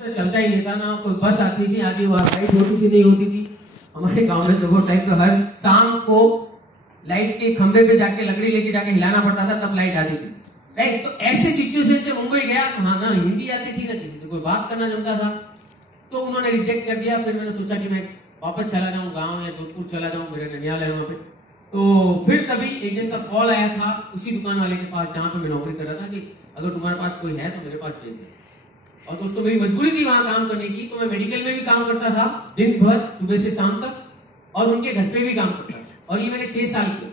चलता ही नहीं था ना, कोई बस आती थी, आती हुआ लाइट होती थी नहीं होती थी। हमारे गांव में तो वो टाइम पे हर शाम को लाइट के खंभे पे जाके लकड़ी लेके जाके हिलाना पड़ता था, तब लाइट आती थी। राइट, तो ऐसे सिचुएशन से मुंबई गया तो हाँ ना हिंदी आती थी ना किसी से कोई बात करना चाहता था, तो उन्होंने रिजेक्ट कर दिया। फिर मैंने सोचा कि मैं वापस चला जाऊँ गाँव या जोधपुर चला जाऊँ, मेरा ननियाल है वहाँ पे। तो फिर तभी एक दिन का कॉल आया था उसी दुकान वाले के पास जहाँ पे मैं नौकरी कर रहा था कि अगर तुम्हारे पास कोई है तो मेरे पास भेज दे। और दोस्तों मेरी मजबूरी थी वहां काम करने की, तो मैं मेडिकल में भी काम करता था दिन भर सुबह से शाम तक, और उनके घर पे भी काम करता था। और ये मैंने 6 साल किया,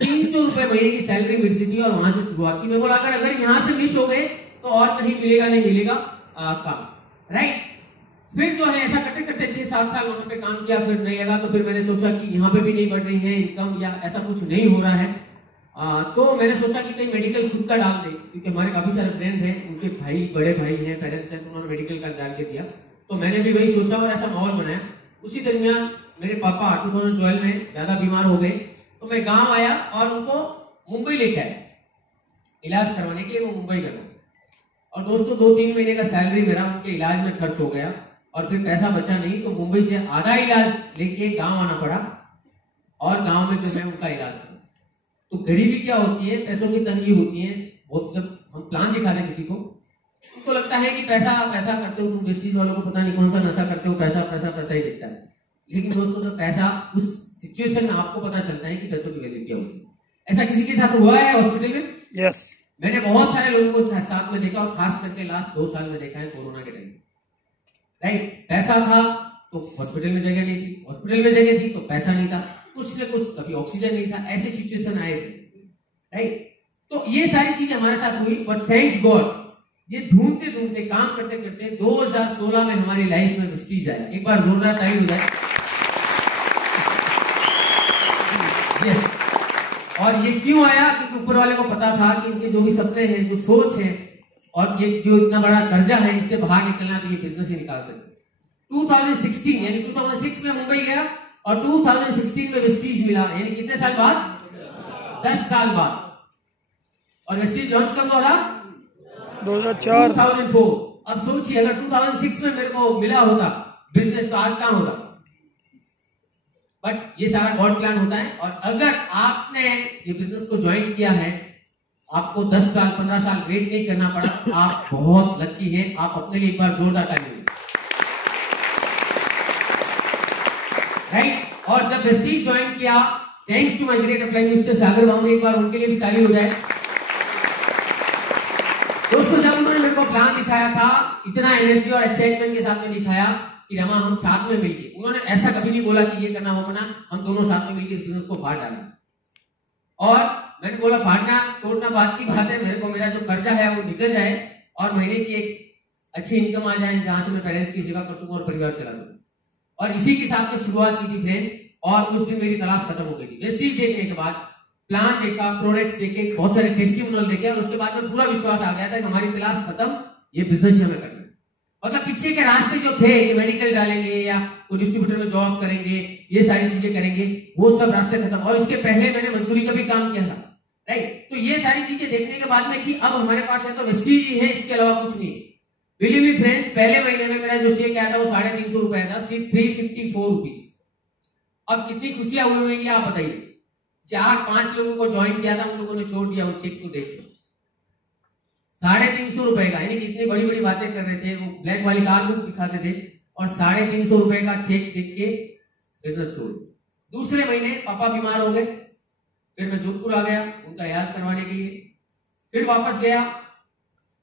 300 रुपए महीने की सैलरी मिलती थी और वहां से शुरुआत की। मैं बोला अगर यहाँ से मिस हो गए तो और कहीं मिलेगा नहीं मिलेगा काम। राइट, फिर जो है ऐसा करते करते 6-7 साल वहां पे काम किया, फिर नहीं लगा तो फिर मैंने सोचा कि यहाँ पे भी नहीं बढ़ रही है इनकम या ऐसा कुछ नहीं हो रहा है। तो मैंने सोचा कि कहीं मेडिकल खुद का डाल दे, क्योंकि हमारे काफी सारे फ्रेंड हैं, उनके भाई बड़े भाई हैं, पेरेंट्स हैं, तो उन्होंने मेडिकल का डाल के दिया। तो मैंने भी वही सोचा और ऐसा माहौल बनाया। उसी दरमियान मेरे पापा 2012 में ज्यादा बीमार हो गए, तो मैं गांव आया और उनको मुंबई लेके आया इलाज करवाने के लिए। वो मुंबई गया और दोस्तों 2-3 महीने का सैलरी मेरा उनके इलाज में खर्च हो गया और फिर पैसा बचा नहीं, तो मुंबई से आधा इलाज लेके गाँव आना पड़ा और गाँव में जो है उनका इलाज। तो गरीबी क्या होती है, पैसों की तंगी होती है। बहुत जब हम प्लान दिखाते किसी को, उनको लगता है कि पैसा पैसा करते हो तुम, वेस्टीज वालों को पता नहीं कौन सा नशा करते हो, पैसा पैसा पैसा ही दिखता है। लेकिन दोस्तों जब पैसा उस सिचुएशन में आपको पता चलता है कि पैसों की वैल्यू क्या होती है। ऐसा किसी के साथ हुआ है हॉस्पिटल में? यस, मैंने बहुत सारे लोगों को साथ में देखा और खास करके लास्ट 2 साल में देखा है कोरोना के टाइम। राइट, पैसा था तो हॉस्पिटल में जगह नहीं थी, हॉस्पिटल में जगह थी तो पैसा नहीं था, कुछ न कुछ, कभी ऑक्सीजन नहीं था, ऐसे सिचुएशन आए थे। राइट, तो ये सारी चीजें हमारे साथ हुई, बट थैंक्स गॉड ये ढूंढते ढूंढते काम करते करते 2016 में हमारी लाइफ में वेस्टीज आया। एक बार जोरदार ताली हो जाए। यस, और ये क्यों आया? क्योंकि ऊपर वाले को पता था कि इनके जो भी सपने हैं, जो सोच है और ये जो इतना बड़ा कर्जा है, इससे बाहर निकलना तो ये बिजनेस ही निकाल सकते। 2016 यानी 2006 में मुंबई गया और 2016 में वेस्टीज मिला, यानी कितने साल बाद? 10 साल बाद। और वेस्टीज लॉन्च कब हुआ था? 2004। अब सोचिए अगर 2006 में मेरे को मिला होता बिजनेस तो आज कहां होता। बट ये सारा गॉड प्लान होता है। और अगर आपने ये बिजनेस को ज्वाइन किया है, आपको 10 साल 15 साल वेट नहीं करना पड़ा, आप बहुत लकी हैं। आप अपने लिए एक बार जोरदार ताली दीजिए। राइट, और जब वेस्टीज ज्वाइन किया, thanks to my great upline mister Sagar Babu, एक बार उनके लिए भी ताली हो जाए। दोस्तों जब उन्होंने मेरे को प्लान दिखाया था, इतना एनर्जी और एक्साइटमेंट के साथ में दिखाया कि रमा हम साथ में मिलके, उन्होंने ऐसा कभी नहीं बोला कि ये करना वो करना, हम दोनों साथ में मिलके इस बिजनेस को फाड़ डालें। और मैंने बोला फाड़ना तोड़ना बात की बात है, मेरे को मेरा जो कर्जा है वो निकल जाए और महीने की एक अच्छी इनकम आ जाए जहां से मैं पेरेंट्स की सेवा कर सकूं और परिवार चला सकूं। और इसी के साथ में शुरुआत की थी फ्रेंड्स, और उस दिन मेरी तलाश खत्म हो गई थी। वेस्टीज देखने के बाद प्लान देखा, प्रोडक्ट्स देखे, बहुत सारे टेस्टिमोनियल देखे और उसके बाद में पूरा विश्वास आ गया था कि हमारी तलाश खत्म, ये बिजनेस ही हमें करना है। मतलब पीछे के रास्ते जो थे कि मेडिकल डालेंगे या कोई डिस्ट्रीब्यूटर में जॉब करेंगे, ये सारी चीजें करेंगे, वो सब रास्ते खत्म। और इसके पहले मैंने मजदूरी का भी काम किया था। राइट, तो ये सारी चीजें देखने के बाद में कि अब हमारे पास है तो वेस्टीज ही है, इसके अलावा कुछ नहीं। बिलीव मी फ्रेंड्स, पहले महीने में मेरा जो चेक आया था वो 350 रुपए था, सिर्फ 354 रुपीज। अब कितनी खुशियां हुई होंगी आप बताइए। 4-5 लोगों को ज्वाइन किया था, उन लोगों ने छोड़ दिया वो चेक को देख के। 350 रुपए का, यानी कितनी बड़ी बड़ी बातें कर रहे थे, वो ब्लैक वाली कार बुक दिखाते थे और 350 रुपए का चेक देख के बिजनेस छोड़। दूसरे महीने पापा बीमार हो गए, फिर मैं जोधपुर आ गया उनका इलाज करवाने के लिए। फिर वापस गया,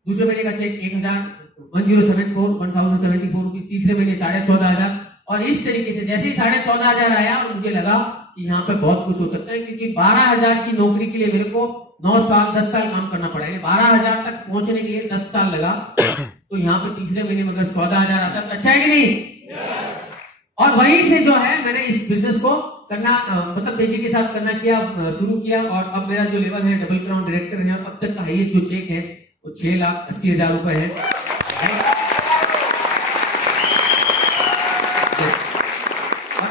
दूसरे महीने का चेक 1074 रुपीज, तीसरे महीने 14,500। और इस तरीके से जैसे ही 14,500 आया, मुझे लगा कि यहाँ पे बहुत कुछ हो सकता है, क्योंकि 12,000 की नौकरी के लिए मेरे को 9 साल 10 साल काम करना पड़ा, यानी 12,000 तक पहुंचने के लिए 10 साल लगा। तो यहाँ पे तीसरे महीने में अगर 14,000 आता तो अच्छा है कि नहीं? और वहीं से जो है मैंने इस बिजनेस को करना, मतलब तेजी के साथ करना किया, शुरू किया। और अब मेरा जो लेवल है डबल क्राउन डायरेक्टर है, अब तक का हाईएस्ट जो चेक है वो 6,80,000 रुपए है।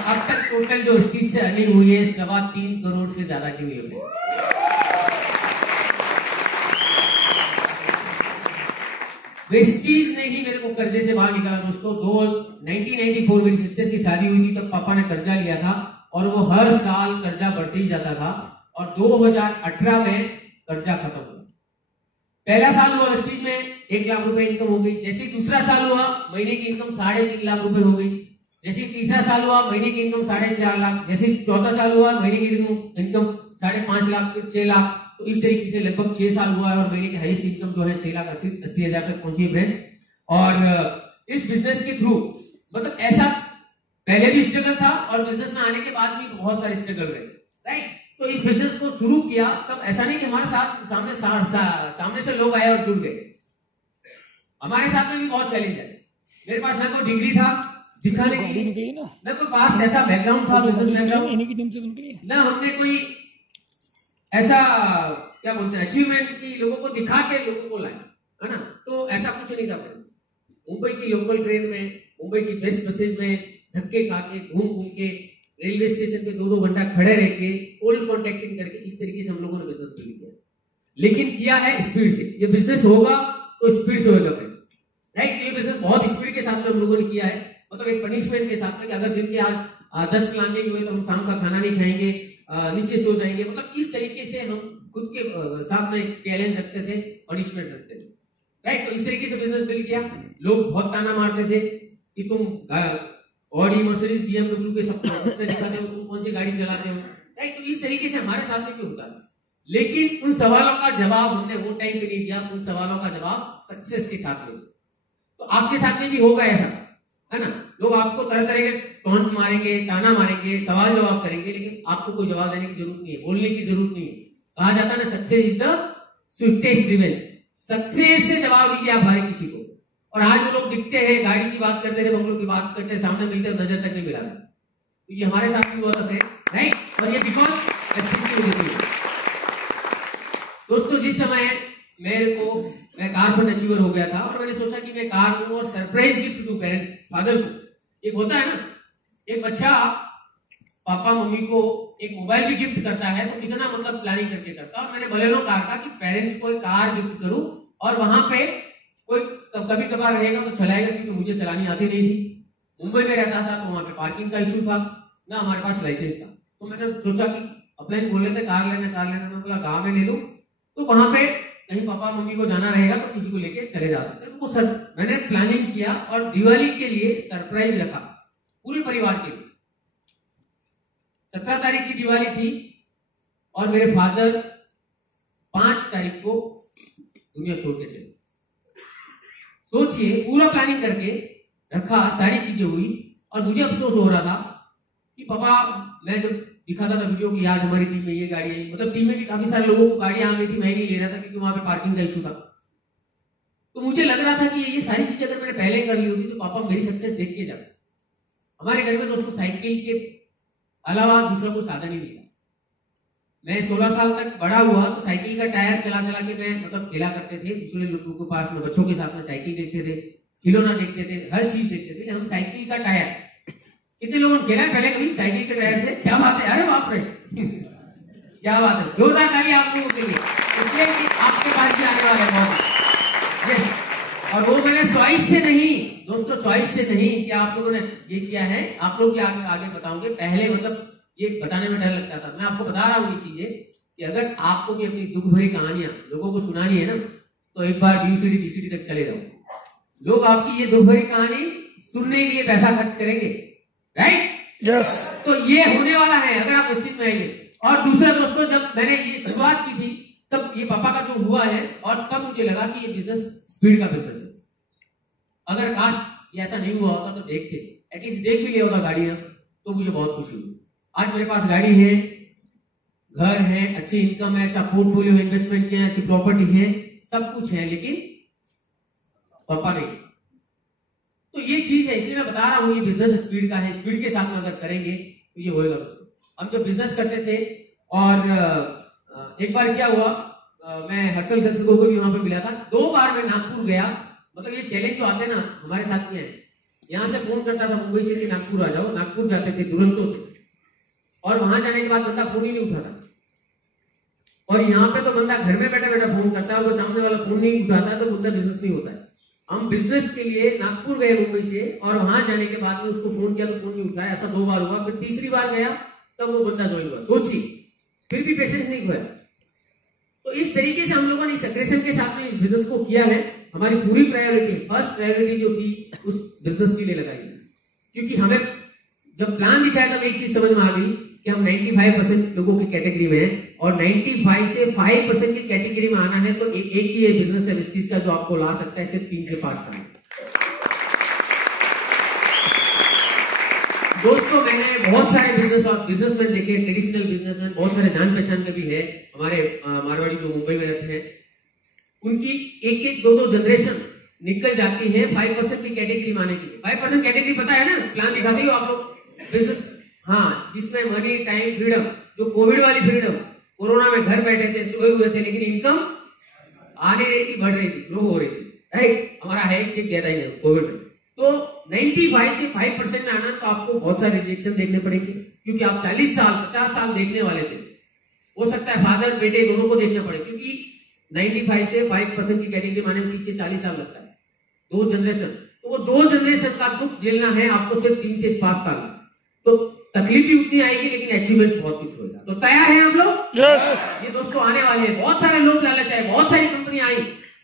अब तक टोटल जो स्टीज से अर्निंग हुई है 3.25 करोड़ से ज्यादा की हुई है। प्रेस्टीज ने ही मेरे को कर्जे से बाहर निकाला दोस्तों। 1994 मेरी सिस्टर की शादी हुई थी, तब पापा ने कर्जा लिया था और वो हर साल कर्जा बढ़ते ही जाता था और 2018 में कर्जा खत्म हुआ। पहला साल हुआ वेस्टीज में 1 लाख रुपए इनकम हो गई। जैसे दूसरा साल हुआ महीने की इनकम 3.5 लाख रुपए हो गई। जैसे तीसरा साल हुआ महीने की इनकम 4.5 लाख। जैसे चौथा साल हुआ महीने की इनकम 5.5 लाख, फिर 6 लाख। तो इस तरीके से लगभग 6 साल हुआ है और महीने की हाईएस्ट इनकम जो है 6,80,000 तक पहुंची फ्रेंड। और इस बिजनेस के थ्रू मतलब ऐसा पहले भी स्ट्रगल था और बिजनेस में आने के बाद भी बहुत सारे स्ट्रगल रहे, राइट। तो इस बिजनेस को शुरू किया तब ऐसा नहीं कि हमारे साथ सामने से लोग आए और जुड़ गए। हमारे साथ में भी बहुत चैलेंज है। मेरे पास ना कोई डिग्री था दिखाने के लिए, ना कोई पास ऐसा बैकग्राउंड था बिजनेस बैकग्राउंड, ना हमने कोई ऐसा क्या बोलते हैं अचीवमेंट की लोगों को दिखा के लोगों को लाया, है ना। तो ऐसा कुछ नहीं था। मुंबई की लोकल ट्रेन में, मुंबई की बेस्ट बसेज में धक्के खा के घूम घूम के रेलवे स्टेशन पे 2-2 घंटा खड़े रह के कोल्ड कॉन्टेक्टिंग करके इस तरीके से हम लोगों ने बिजनेस शुरू किया। लेकिन किया है स्पीड से। ये बिजनेस होगा तो स्पीड से होगा फ्रेंड्स, राइट। ये बिजनेस बहुत स्पीड के साथ में हम लोगों ने किया है, मतलब एक पनिशमेंट के साथ में कि अगर दिन के आज 10 प्लानिंग हुए तो हम शाम का खाना नहीं खाएंगे, नीचे सो जाएंगे। मतलब इस तरीके से हम खुद के साथ में एक चैलेंज रखते थे, पनिशमेंट रखते थे, राइट। तो इस तरीके से बिजनेस बिल्ड किया। लोग बहुत ताना मारते थे कि तुम ऑडी, मर्सिडीज, BMW के सब दिखाते हो, तुम कौन सी गाड़ी चलाते हो, राइट। तो इस तरीके से हमारे साथ में क्यों होता है। लेकिन उन सवालों का जवाब हमने वो टाइम पे नहीं दिया, उन सवालों का जवाब सक्सेस के साथ में। तो आपके साथ में भी होगा ऐसा, है ना। लोग आपको तरह तरह के टॉन्ट मारेंगे, ताना मारेंगे, सवाल जवाब करेंगे, लेकिन आपको कोई जवाब देने की जरूरत नहीं है, बोलने की जरूरत नहीं है। कहा जाता है ना, success is the sweetest revenge. Success से जवाब दीजिए आप हर किसी को। और आज वो लोग दिखते हैं, गाड़ी की बात करते हैं, बंगलों की बात करते हैं, सामने मिलते नजर तक नहीं मिला। तो ये हमारे साथ भी हुआ था, राइट। और ये बिकॉज दोस्तों जिस समय मैं कार फंड अचीवर हो गया था और मैंने सोचा कि मैं कार दूं और सरप्राइज गिफ्ट दूं पेरेंट फादर को। एक होता है ना, एक बच्चा पापा मम्मी को एक मोबाइल भी गिफ्ट करता है तो कितना मतलब प्लानिंग करके करता है। और मैंने बलेनो कार का कि पेरेंट्स को एक कार गिफ्ट करूं और वहां पे कोई कभी कभार रहेगा तो चलाएगा, क्योंकि मुझे चलानी आती नहीं थी। मुंबई में रहता था तो वहां पे पार्किंग का इशू था, ना हमारे पास लाइसेंस था। तो मैंने सोचा कि अपने बोल रहे थे कार लेना, मैं बोला गाँव में ले लूं, तो वहां पे कहीं पापा मम्मी को जाना रहेगा तो किसी को लेके चले जा सकते। तो वो मैंने प्लानिंग किया और दिवाली के लिए सरप्राइज रखा पूरे परिवार के लिए। 17 तारीख की दिवाली थी और मेरे फादर 5 तारीख को दुनिया छोड़ के चले। सोचिए, पूरा प्लानिंग करके रखा, सारी चीजें हुई और मुझे अफसोस हो रहा था कि पापा, मैं जो दिखाता था वीडियो की आज हमारी टीम में ये गाड़ी आई, मतलब टीम में भी काफी सारे लोगों को गाड़ी आ गई थी, मैं नहीं ले रहा था क्योंकि वहां पे पार्किंग का इशू था। तो मुझे लग रहा था कि ये सारी चीजें अगर मैंने पहले कर ली होती तो पापा मेरी सक्सेस देख के जाते। हमारे घर में दोस्तों साइकिल के अलावा दूसरा कोई साधन ही नहीं था। मैं 16 साल तक बड़ा हुआ तो साइकिल का टायर चला चला के मैं मतलब खेला करते थे दूसरे लोगों के पास में, बच्चों के साथ में साइकिल देखते थे, खिलौना देखते थे, हर चीज देखते थे। हम साइकिल का टायर कितने लोगों ने खेला है पहले कभी साइकिल के टायर से? क्या बात है, अरे बाप रे क्या बात है, जोरदार ताली आप लोगों के लिए, इसलिए कि आपके पास भी आने वाला है बहुत। यस, और वो मैंने चॉइस से नहीं दोस्तों, चॉइस से नहीं कि आप लोगों ने ये किया है, आप लोग भी आगे बताओगे। पहले मतलब ये बताने में डर लगता था। मैं आपको बता रहा हूँ ये चीजें कि अगर आपको भी अपनी दुख भरी कहानियां लोगों को सुनानी है ना, तो एक बार BCD तक चले जाओ। लोग आपकी ये दुख भरी कहानी सुनने के लिए पैसा खर्च करेंगे, राइट? यस। तो ये होने वाला है अगर आप स्थिति में आएंगे। और दूसरा दोस्तों, जब मैंने ये शुरुआत की थी तब ये पापा का जो हुआ है और तब मुझे लगा कि ये बिजनेस स्पीड का बिजनेस है। अगर काश ऐसा नहीं हुआ होता तो एटलीस्ट देख भी लिया होता गाड़ियां, तो मुझे बहुत खुशी हुई। आज मेरे पास गाड़ी है, घर है, अच्छी इनकम है, अच्छा पोर्टफोलियो इन्वेस्टमेंट किया है, अच्छी प्रॉपर्टी है, सब कुछ है, लेकिन पापा नहीं। तो ये चीज है, इसलिए मैं बता रहा हूं ये बिजनेस स्पीड का है। स्पीड के साथ में अगर करेंगे तो ये होएगा दोस्तों। हम जब बिजनेस करते थे और एक बार क्या हुआ, मैं हर्षल दर्शकों को भी वहां पे मिला था। 2 बार मैं नागपुर गया। मतलब ये चैलेंज जो आते ना हमारे साथ में है, यहाँ से फोन करता था मुंबई से कि नागपुर आ जाओ, नागपुर जाते थे दुरंतो से, और वहां जाने के बाद बंदा फोन ही नहीं उठाता। और यहाँ पे तो बंदा घर में बैठा बैठा फोन करता है, वो सामने वाला फोन नहीं उठाता तो बोलता बिजनेस नहीं होता है। हम बिजनेस के लिए नागपुर गए मुंबई से, और वहां जाने के बाद में उसको फोन किया तो फोन नहीं उठाया। ऐसा 2 बार हुआ, फिर तीसरी बार गया तब वो बंदा ज्वाइन हुआ। सोचिए, फिर भी पेशेंस नहीं खोया। तो इस तरीके से हम लोगों ने इस एग्रेशन के साथ में बिजनेस को किया है। हमारी पूरी प्रायोरिटी, फर्स्ट प्रायोरिटी जो थी उस बिजनेस के लिए लगाई, क्योंकि हमें जब प्लान दिखाया तब एक चीज समझ में आ गई कि हम 95% लोगों की कैटेगरी में हैं, और 95 से 5% की कैटेगरी में आना है तो एक ही बिजनेस है विस्टीज का जो आपको ला सकता है सिर्फ 3 से 5 साल। दोस्तों, मैंने बहुत सारे बिजनेसमैन देखे, ट्रेडिशनल बिजनेसमैन, बहुत सारे जान पहचान के भी है हमारे मारवाड़ी जो मुंबई में रहते हैं, उनकी एक 2 जनरेशन निकल जाती है 5% की कैटेगरी में आने के लिए। 5% कैटेगरी पता है ना, प्लान दिखाते हो आप लोग बिजनेस, हाँ, जिसमें मनी, टाइम, फ्रीडम, जो कोविड वाली फ्रीडम, कोरोना में घर बैठे थे, सोए हुए थे, लेकिन इनकम आ नहीं रही थी, बढ़ रही थी, ग्रो हो रही थी, राइट। हमारा हेल्थ चेक किया था इन्हें कोविड में। तो 95 से 5% में आना तो आपको बहुत सारे रिजेक्शन देखने पड़ेंगे, क्योंकि आप 40 साल 50 साल देखने वाले थे। हो सकता है फादर बेटे दोनों को देखना पड़े, क्योंकि 95 से 5% की कैटेगरी माने पीछे 40 साल लगता है, 2 जनरेशन। तो वो 2 जनरेशन का दुख झेलना है आपको सिर्फ 3 से 5 साल। तो तकलीफ भी उतनी आएगी, लेकिन अचीवमेंट बहुत कुछ होगा। तो तैयार हैं हम लोग? ये दोस्तों आने वाले हैं। बहुत सारे लोग लालच आए, बहुत सारी कंपनी आई,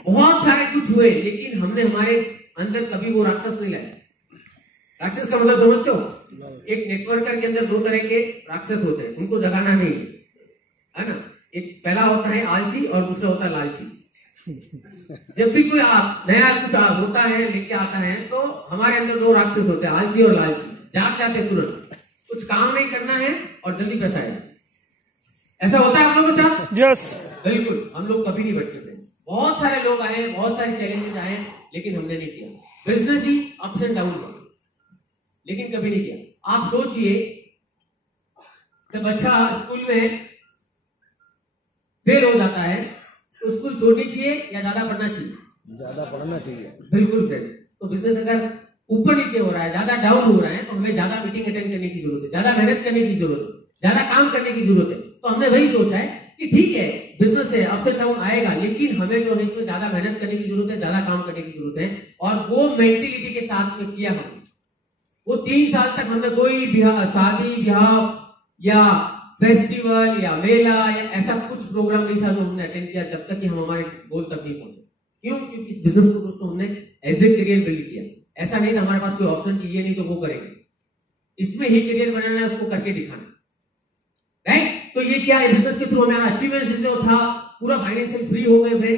बहुत सारे कुछ हुए, लेकिन हमने हमारे अंदर कभी वो राक्षस नहीं लाया। राक्षस का मतलब समझते हो? एक नेटवर्कर के अंदर 2 तरह के राक्षस होते हैं, उनको जगाना नहीं है ना। एक पहला होता है आलसी और दूसरा होता है लालची। जब भी कोई नया कुछ होता है, लेके आता है, तो हमारे अंदर 2 राक्षस होते हैं, आलसी और लालची। जाग जाते तुरंत, कुछ काम नहीं करना है और जल्दी पैसा आएगा। ऐसा होता है आप लोगों के साथ? यस, बिल्कुल। हम लोग कभी नहीं भटके थे। बहुत सारे लोग आए, बहुत सारे चैलेंजेस आए, लेकिन हमने नहीं किया। बिजनेस भी अप्स एंड डाउन हुआ, लेकिन कभी नहीं किया। आप सोचिए, जब बच्चा स्कूल में फेल हो जाता है तो स्कूल छोड़नी चाहिए या ज्यादा पढ़ना चाहिए? ज्यादा पढ़ना चाहिए। बिल्कुल फ्रेंड। तो बिजनेस अगर ऊपर नीचे हो रहा है, ज्यादा डाउन हो रहा है, तो हमें ज्यादा मीटिंग अटेंड करने की जरूरत है, ज्यादा मेहनत करने की जरूरत है, ज्यादा काम करने की जरूरत है। तो हमने वही सोचा है कि ठीक है, बिजनेस है, अप एंड डाउन आएगा, लेकिन हमें जो है इसमें ज्यादा मेहनत करने की जरूरत है, ज्यादा काम करने की जरूरत है। और वो मेंटेलिटी के साथ में किया हमने। वो 3 साल तक हमने कोई शादी ब्याह या फेस्टिवल या मेला या ऐसा कुछ प्रोग्राम नहीं था जो हमने अटेंड किया, जब तक कि हम हमारे गोल तक नहीं पहुंचे। क्यों? क्योंकि इस बिजनेस को दोस्तों हमने एज ए करियर बिल्ड किया। ऐसा नहीं था हमारे पास कोई ऑप्शन कि ये नहीं तो वो करेंगे, इसमें ही करियर बनाना है, उसको करके दिखाना, राइट। तो ये क्या है, बिजनेस के थ्रू हमारा अचीवमेंट जो था पूरा फाइनेंशियल फ्री हो गए थे,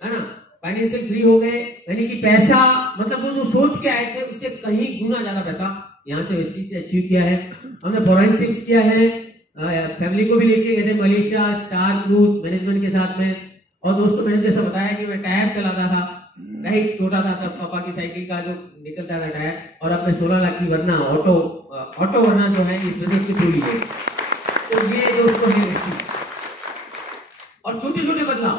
है ना। फाइनेंशियल फ्री हो गए, यानी कि पैसा, मतलब वो जो सोच के आए थे उससे कहीं गुना ज्यादा पैसा यहाँ से वेस्टिज से अचीव किया है। हमने फॉरेन ट्रिप्स किया है, फैमिली को भी लेके गए थे मलेशिया, स्टार क्रूज मैनेजमेंट के साथ में। और दोस्तों, मैंने जैसा बताया कि मैं टायर चलाता था, राइट, छोटा था तब, पापा की साइकिल का जो निकलता था टायर, और अब मैं 16 लाख की वरना ऑटो वरना जो है इस बिजनेस के थ्रू ली है। तो ये दोस्तों है और छोटे छोटे बदलाव।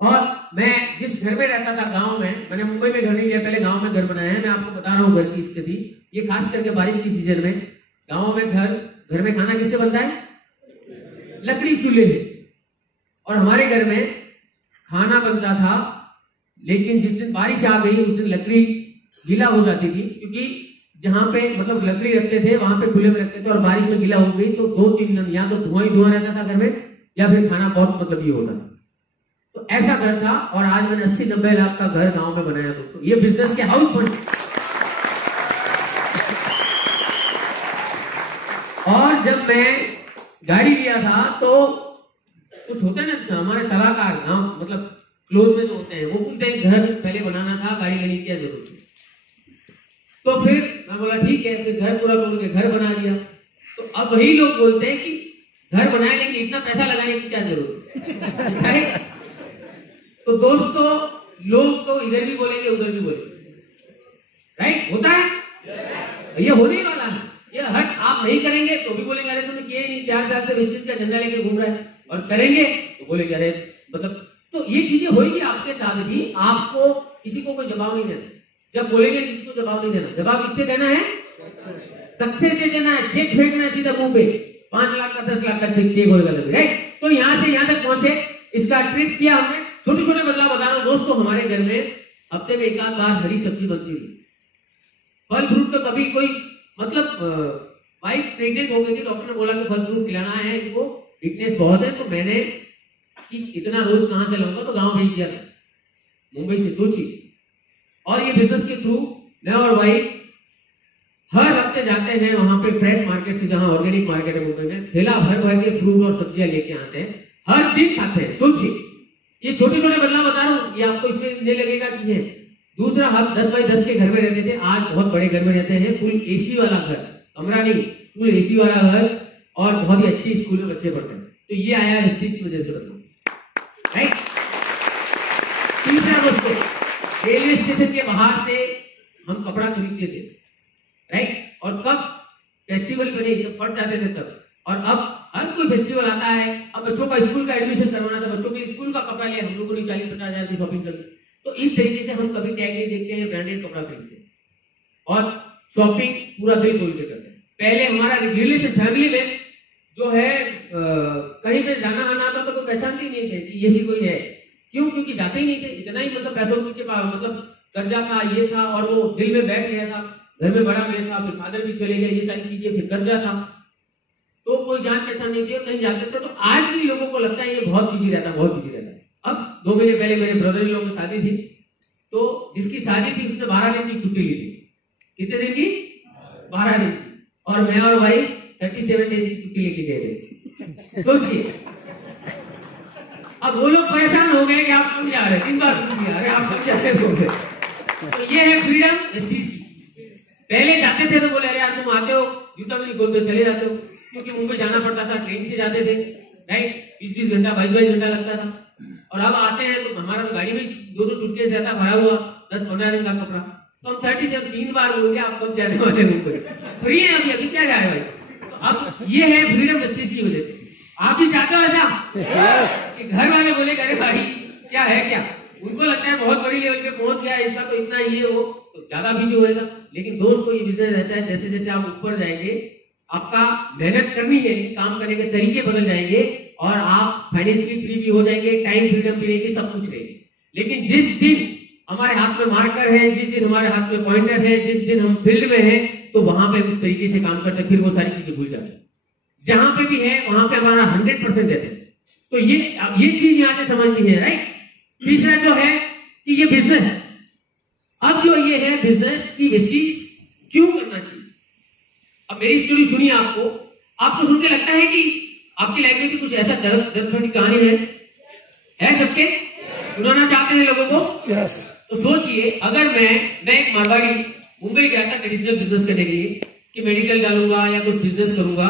और मैं जिस घर में रहता था गांव में, मैंने मुंबई में घर नहीं लिया, पहले गांव में घर बनाया है। मैं आपको बता रहा हूँ घर की स्थिति। ये खास करके बारिश की सीजन में गांव में घर में खाना किससे बनता है? लकड़ी चूल्हे से। और हमारे घर में खाना बनता था, लेकिन जिस दिन बारिश आ गई उस दिन लकड़ी गीला हो जाती थी, क्योंकि जहां पे मतलब लकड़ी रखते थे वहां पे खुले में रखते थे, और बारिश में गीला हो गई तो 2-3 दिन या तो धुआं ही धुआं रहता था घर में, या फिर खाना बहुत मतलब ये होता था। तो ऐसा घर था, और आज मैंने 80-90 लाख का घर गांव में बनाया दोस्तों। ये बिजनेस के हाउस बन। और जब मैं गाड़ी लिया था तो कुछ होते हैं ना हमारे सलाहकार गांव, मतलब क्लोज में जो होते हैं, वो बोलते हैं घर पहले बनाना था, गाड़ी लेने की क्या जरूरत है। तो फिर मैं बोला ठीक है, फिर घर पूरा तोड़ के घर बना दिया। तो अब वही लोग बोलते हैं कि घर बनाए लेकिन इतना पैसा लगाने की क्या जरूरत है। तो दोस्तों, लोग तो इधर भी बोलेंगे उधर भी बोलेंगे, राइट, होता है। ये होने वाला है, ये हट आप नहीं करेंगे तो भी बोलेंगे अरे तुमने किया ही नहीं, 4 साल से वेस्टिज का झंडा लेके घूम रहा है। और करेंगे तो बोलेंगे अरे मतलब। तो ये चीजें होगी आपके साथ भी। आपको किसी को कोई जवाब नहीं देना। जब बोलेंगे किसी को जवाब नहीं देना। जवाब किससे देना है? सक्सेस से देना है। चेक फेंकना है सीधा मुंह पे। 5 लाख का 10 लाख का चेक होएगा, राइट। तो यहां से यहां तक पहुंचे, इसका ट्रिप किया हमने। छोटे छोटे बदलाव बता रहा हूं दोस्तों। हमारे घर में हफ्ते में एक आध बार हरी सब्जी बनती थी। फल फ्रूट तो कभी कोई मतलब वाइफ प्रेग्नेंट हो गई थी, डॉक्टर ने बोला कि फल फ्रूट खिलाना है, इनको वीकनेस बहुत है, तो मैंने कि इतना रोज कहां से लाऊंगा, तो गांव भेज दिया था मुंबई से, सोचिए। और ये बिजनेस के थ्रू मैं और वाइफ हर हफ्ते जाते हैं वहां पे फ्रेश मार्केट से, जहां ऑर्गेनिक मार्केट है मुंबई में, थैला भर भर के फ्रूट और सब्जियां लेके आते हैं, हर दिन खाते हैं। सोचिए, ये छोटे छोटे बदलाव बता रहा हूं, ये आपको इसमें नहीं लगेगा कि है। दूसरा, हम 10 बाई 10 के घर में रहते थे, आज बहुत बड़े घर में रहते हैं, फुल एसी वाला घर, कमरा नहीं, फुल एसी वाला घर, और बहुत ही अच्छी स्कूल में बच्चे पढ़ते हैं। तो ये आया वेस्टीज की वजह से बदलाव, राइट। तीसरा दोस्तों, रेलवे स्टेशन के बाहर से हम कपड़ा खरीदते थे, राइट, और कब फेस्टिवल पे नहीं, जब फट जाते थे तब। और अब हर कोई फेस्टिवल आता है, अब बच्चों का स्कूल का एडमिशन करवाना था, बच्चों के लिए स्कूल का कपड़ा लिया, हम लोगों ने 40-50 हजार की शॉपिंग कर ली। तो इस तरीके से हम कभी टैग नहीं देखते हैं, ब्रांडेड कपड़ा खरीदते हैं और शॉपिंग पूरा दिल खोल के करते हैं। पहले हमारा रिलेशन फैमिली में जो है कहीं पे जाना आना आता तो कोई पहचानते ही नहीं थे कि ये भी कोई है। क्यों? क्योंकि जाते ही नहीं थे, इतना ही मतलब पैसों के पीछे मतलब कर्जा था, ये था, और वो दिल में बैठ गया था, घर में बड़ा मैं था, फिर फादर भी चले गए, ये सारी चीजें, फिर कर्जा था, तो कोई जान पहचान नहीं थी और नहीं जाते थे। तो आज भी लोगों को लगता है ये बहुत बिजी रहता है, बहुत बिजी रहता है। अब 2 महीने पहले मेरे ब्रदर इन लोगों की शादी थी, तो जिसकी शादी थी उसने 12 दिन की छुट्टी ली थी। कितने दिन की? 12 दिन की। और मैं और भाई 37 डेज की छुट्टी लेके गए थे। सोचिए, अब वो लोग परेशान हो गए कि आप क्यों जा रहे, 3 बार पूछ लिया, अरे आप सब जा रहे सो गए। तो ये है फ्रीडम वेस्टीज की। पहले जाते थे तो बोले अरे यार तुम आते हो, जूता भी नहीं खोलते चले जाते हो, क्योंकि मुंबई जाना पड़ता था, ट्रेन से जाते थे, राइट, 20-20 घंटा 22 घंटा लगता था। और अब आते हैं तो हमारा तो गाड़ी में 2-2 सूटकेस रहता भरा हुआ, 10-15 दिन का कपड़ा। तो हम 30 से 3 बार बोलेंगे आप कब जाने वाले मुंबई, फ्री है अभी, अभी क्या जाए भाई। तो अब ये है फ्रीडम वेस्टीज की वजह से। आप भी चाहते हो ऐसा कि घर वाले बोले अरे भाई क्या है, क्या उनको लगता है बहुत बड़ी लेवल पे पहुंच गया, इसका तो इतना ये हो, तो ज्यादा बिजी होएगा। लेकिन दोस्तों ये बिजनेस ऐसा है, जैसे जैसे आप ऊपर जाएंगे, आपका मेहनत करनी है, काम करने के तरीके बदल जाएंगे और आप फाइनेंशियली फ्री भी हो जाएंगे, टाइम फ्रीडम भी रहेगी, सब कुछ रहेगी। लेकिन जिस दिन हमारे हाथ में मार्कर है, जिस दिन हमारे हाथ में पॉइंटर है, जिस दिन हम फील्ड में हैं, तो वहां पे उस तरीके से काम करते, फिर वो सारी चीजें भूल जाते हैं। जहां पे भी है वहां पे हमारा 100% देते हैं। तो ये चीज यहां से समझनी है, राइट। तीसरा जो है कि ये बिजनेस है। अब जो ये है बिजनेस की वेस्टीज क्यों करना चाहिए। अब मेरी स्टोरी सुनिए, आपको सुन के लगता है कि आपकी लाइफ में भी कुछ ऐसा दर्द भरी कहानी है सबके, सुनाना चाहते हैं लोगों को। yes. तो सोचिए, अगर मैं एक मारवाड़ी मुंबई गया था ट्रेडिशनल बिजनेस करने के लिए कि मेडिकल डालूंगा या कुछ बिजनेस करूंगा,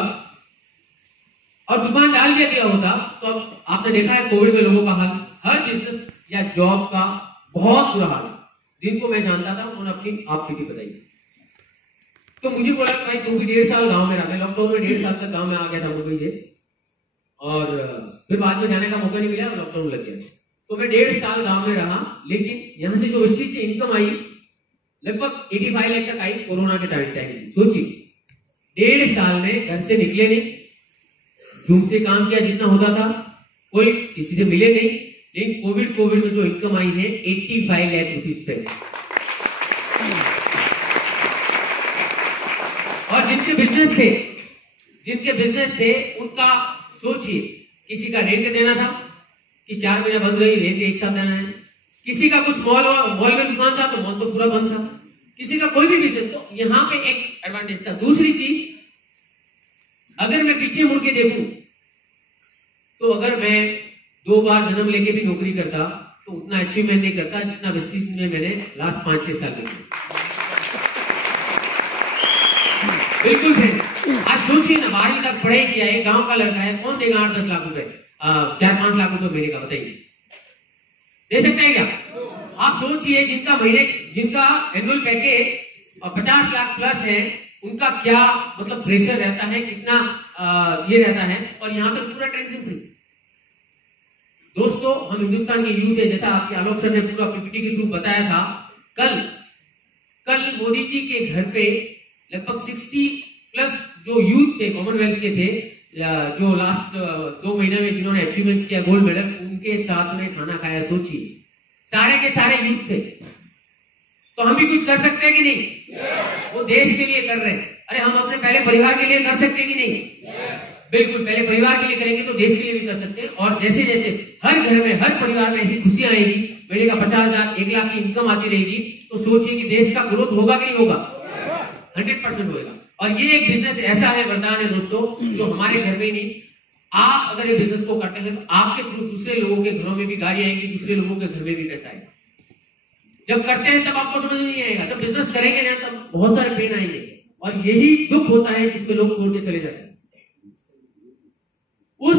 और दुकान डाल दिया होता, तो अब आपने देखा है कोविड में लोगों का हाल, हर बिजनेस या जॉब का बहुत बुरा हाल। जिनको मैं जानता था उन्होंने अपनी आप बीती बताई। तो मुझे बोला भाई तुम भी 1.5 साल गांव में रहा, मैं लॉकडाउन में 1.5 साल तक गांव में आ गया था मुंबई से, और फिर बाद में जाने का मौका नहीं मिला, लॉकडाउन लग गया। तो मैं 1.5 साल गांव में रहा, लेकिन यहां से जो वेस्टीज से इनकम आई लगभग 85 लाख तक आई कोरोना के टाइम। सोचिए, 1.5 साल में घर से निकले नहीं, जूम से काम किया जितना होता था, कोई किसी से मिले नहीं, लेकिन कोविड में जो इनकम आई है 85 लाख रुपीज पे। और जिनके बिजनेस थे उनका सोचिए, किसी का रेंट देना था कि 4 महीना बंद रही, रेंट एक साथ देना है। किसी का कुछ मॉल में दुकान था तो मॉल तो पूरा बंद था, किसी का कोई भी बिजनेस। तो यहां पे एक एडवांटेज था। दूसरी चीज, अगर मैं पीछे मुड़ के देखूं तो अगर मैं 2 बार जन्म लेके भी नौकरी करता तो उतना अचीवमेंट नहीं करता जितना वेस्टीज में मैंने लास्ट 5-6 साल में। बिल्कुल फ्रेंड, आज सोचिए ना, 12वीं तक पढ़ाई किया है, गांव का लड़का है, कौन देगा 8-10 लाख रुपए, 4-5 लाख रुपए महीने का, बताइए दे सकते हैं क्या? आप सोचिए, जिनका एनुअल पैकेज 50 लाख प्लस है, उनका क्या मतलब प्रेशर रहता है, कितना ये रहता है, और यहाँ पे पूरा टेंशन फ्री। दोस्तों, हम हिंदुस्तान के यूथ है, जैसा आपके आलोक सर ने पूरा पीपीटी के थ्रू बताया था। कल मोदी जी के घर पे लगभग 60+ जो यूथ थे, कॉमनवेल्थ के थे, जो लास्ट 2 महीने में जिन्होंने अचीवमेंट्स किया गोल्ड मेडल, उनके साथ में खाना खाया। सोचिए, सारे के सारे यूथ थे, तो हम भी कुछ कर सकते हैं कि नहीं? वो देश के लिए कर रहे हैं। अरे हम अपने पहले परिवार के लिए कर सकते हैं कि नहीं? बिल्कुल, पहले परिवार के लिए करेंगे तो देश के लिए भी कर सकते हैं। और जैसे जैसे हर घर में, हर परिवार में ऐसी खुशियां आएगी, महीने का 50,000, 1 लाख की इनकम आती रहेगी, तो सोचिए कि देश का ग्रोथ होगा कि नहीं होगा? 100% होगा। और ये एक बिजनेस ऐसा है, वरदान है दोस्तों, जो हमारे घर में ही नहीं, आप अगर ये बिजनेस को करते हैं तो आपके थ्रू दूसरे लोगों के घरों में भी गाड़ी आएगी, दूसरे लोगों के घर में भी पैसा आएगा। जब करते हैं तब आपको समझ नहीं आएगा, जब बिजनेस करेंगे ना तब बहुत सारे पेन आएंगे। और यही दुख होता है जिसमें लोग छोड़ के चले जाते हैं। उस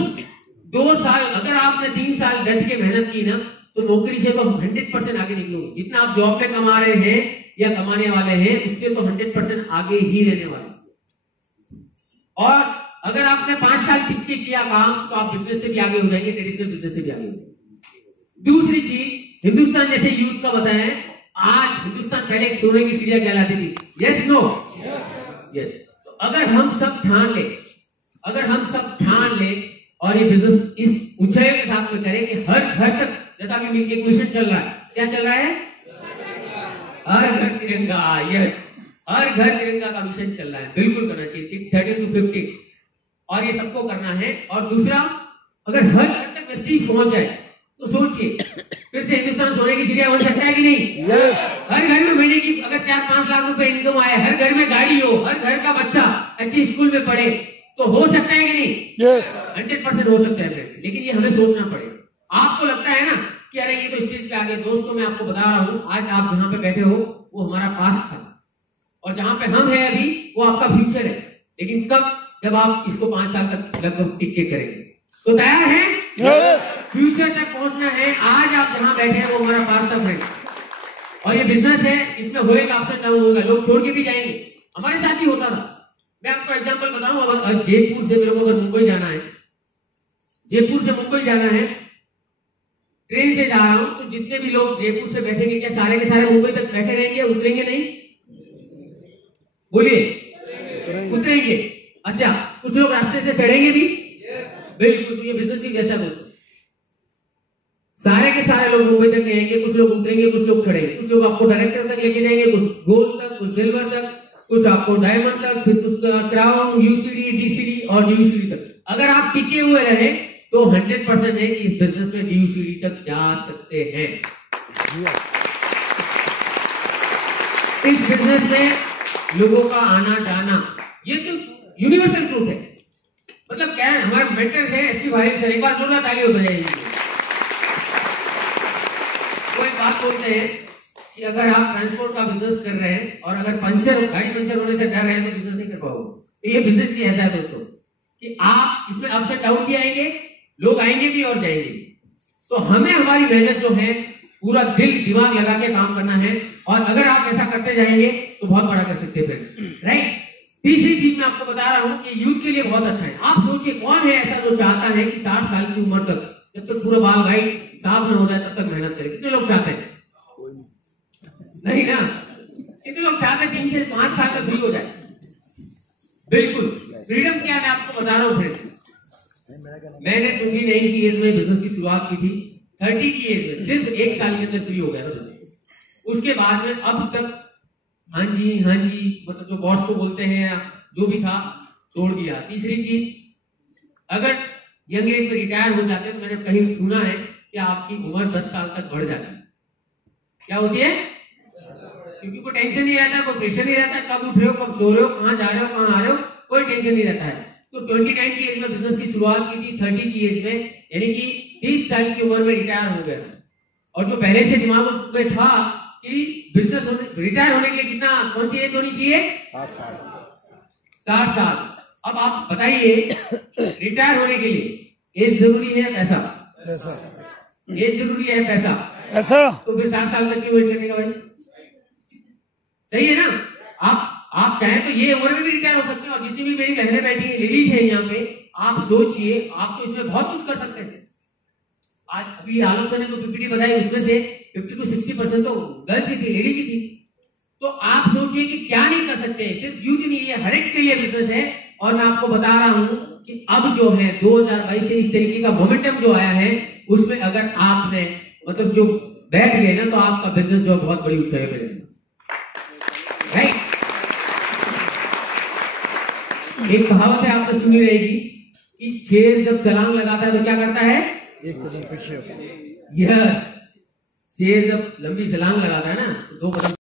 2 साल अगर आपने 3 साल डट के मेहनत की ना, तो नौकरी से तो 100% आगे निकलोगे। जितना आप जॉब में कमा रहे हैं या कमाने वाले हैं, उससे तो 100% आगे ही रहने वाले। और अगर आपने 5 साल टिक के किया काम, तो आप बिजनेस से भी आगे हो जाएंगे, ट्रेडिशनल बिजनेस से भी आगे हो जाएंगे। दूसरी चीज, हिंदुस्तान जैसे यूथ का बताएं, आज हिंदुस्तान पहले एक सोने की चिड़िया कहलाती थी। Yes no? यस। तो अगर हम सब ठान ले और ये बिजनेस इस ऊंचाई के साथ में करें कि हर घर तक, जैसा कि एक मिशन चल रहा है, क्या चल रहा है? हर घर तिरंगा। यस, हर घर तिरंगा का मिशन चल रहा है। बिल्कुल करना चाहिए 30 to 50, और ये सबको करना है। और दूसरा, अगर हर घर तक प्रेस्टीज पहुंच जाए तो सोचिए फिर से हिंदुस्तान सोने की चिड़िया बन सकता है कि नहीं? yes. हर घर में महीने की अगर 4-5 लाख रुपए इनकम आए, हर घर में गाड़ी हो, हर घर का बच्चा अच्छी स्कूल में पढ़े, तो हो सकता है कि नहीं? yes. 100% हो सकता है फ्रेंड्स। लेकिन ये हमें सोचना पड़ेगा। आपको लगता है ना कि अरे ये तो स्टेज पे आ गए। दोस्तों, मैं आपको बता रहा हूँ, आज आप जहां पे बैठे हो वो हमारा पास्ट था, और जहां पे हम हैं अभी वो आपका फ्यूचर है। लेकिन कब? जब आप इसको 5 साल तक लगभग टिक के करेंगे। तो तैयार है? फ्यूचर तक पहुंचना है। आज आप जहां बैठे हैं वो हमारा पास्ट था फ्रेंड, और ये बिजनेस है, इसमें होएगा, अप एंड डाउन होगा, लोग छोड़ के भी जाएंगे। हमारे साथ ही होता था। मैं आपको एग्जांपल बताऊं, अगर जयपुर से मेरे को अगर मुंबई जाना है, जयपुर से मुंबई जाना है, ट्रेन से जा रहा हूं, तो जितने भी लोग जयपुर से बैठेंगे, क्या सारे के सारे मुंबई तक बैठे रहेंगे? उतरेंगे नहीं? बोलिए, उतरेंगे। अच्छा, कुछ लोग रास्ते से चढ़ेंगे भी? बिल्कुल। तो ये बिजनेस भी कैसा दोस्तों, सारे के सारे लोग मुंबई तक आएंगे, कुछ लोग उतरेंगे, कुछ लोग चढ़ेंगे, कुछ लोग आपको डायरेक्टर तक लेके जाएंगे, कुछ गोल्ड तक, कुछ सिल्वर तक, कुछ आपको डायमंड तक, फिर कुछ क्राउन, यूसीडी, डीसीडी और डीयूसीडी तक। अगर आप टिके हुए रहे तो 100% है कि इस बिजनेस में डीयूसीडी तक जा सकते हैं। इस बिजनेस में लोगों का आना जाना, ये तो यूनिवर्सल ट्रूथ है। मतलब क्या है, हमारे मेंटर्स है एसपी भाई सर, एक बार जोरदार ताली हो जाएगी। वो एक बात बोलते हैं कि अगर आप ट्रांसपोर्ट का बिजनेस कर रहे हैं और अगर गाड़ी पंचर होने से डर रहे हैं तो बिजनेस नहीं कर पाओगे। तो ये बिजनेस भी ऐसा है दोस्तों कि आप इसमें अप्स एंड डाउन भी आएंगे, लोग आएंगे भी और जाएंगे भी। तो हमें हमारी मेहनत जो है पूरा दिल दिमाग लगा के काम करना है, और अगर आप ऐसा करते जाएंगे तो बहुत बड़ा कर सकते हैं फ्रेंड्स, राइट। तीसरी चीज मैं आपको बता रहा हूं कि यूथ के लिए बहुत अच्छा है। आप सोचिए कौन है ऐसा जो चाहता है कि 60 साल की उम्र तक, जब तक पूरा बाल वाइट साफ ना हो जाए तब तक मेहनत करे? कितने लोग चाहते हैं? नहीं ना। कितने लोग चाहते हैं 3 से 5 साल तक फ्री हो जाए? बिल्कुल। फ्रीडम क्या है मैं आपको बता रहा हूँ फ्रेंड्स। मैंने 29 की एज में बिजनेस की शुरुआत की थी, 30 की एज में सिर्फ 1 साल के अंदर फ्री हो गया था बिजनेस। उसके बाद में अब तक हाँ जी मतलब जो बॉस को बोलते हैं जो भी था छोड़ दिया। तीसरी चीज, अगर यंग एज में रिटायर हो जाते हैं तो मैंने कहीं सुना है कि आपकी उम्र 10 साल तक बढ़ जाती है। क्या होती है? क्योंकि कोई टेंशन नहीं रहता, कोई प्रेशर नहीं रहता, कब उठ रहे हो, कब सो रहे हो, कहाँ जा रहे हो, कहाँ आ रहे हो, कोई टेंशन नहीं रहता है। तो 29 की एज में बिजनेस की शुरुआत की थी, 30 की एज में, यानी कि 30 साल की उम्र में रिटायर हो गया। और जो पहले से दिमाग में था कि बिजनेस रिटायर होने के लिए कितना, कौन सी एज होनी चाहिए? 60 साल। अब आप बताइए, रिटायर होने के लिए एज जरूरी है पैसा? एज जरूरी है पैसा? तो फिर 60 साल तक क्यों वेट करने का भाई? सही है ना। आप चाहें तो ये उम्र में भी रिटायर हो सकते हैं। और जितनी भी मेरी बहनें बैठी हैं, लेडीज है यहाँ पे, आप सोचिए, आप तो इसमें बहुत कुछ कर सकते हैं। आज अभी आलोक सर ने जो पीपीटी बताई उसमें से 50 to 60% तो गर्ल्स ही थी, लेडीज ही थी। तो आप सोचिए कि क्या नहीं कर सकते हैं। सिर्फ यूथ नहीं है, हर एक के लिए बिजनेस है। और मैं आपको बता रहा हूं कि अब जो है 2022 से इस तरीके का मोमेंटम जो आया है, उसमें अगर आपने मतलब जो बैठ गए ना, तो आपका बिजनेस जो बहुत बड़ी ऊंचाई पे जाएगा। एक कहावत है, आपने सुनी रहेगी कि शेर जब छलांग लगाता है तो क्या करता है? एक कदम पीछे। यस, शेर जब लंबी छलांग लगाता है ना, 2 कदम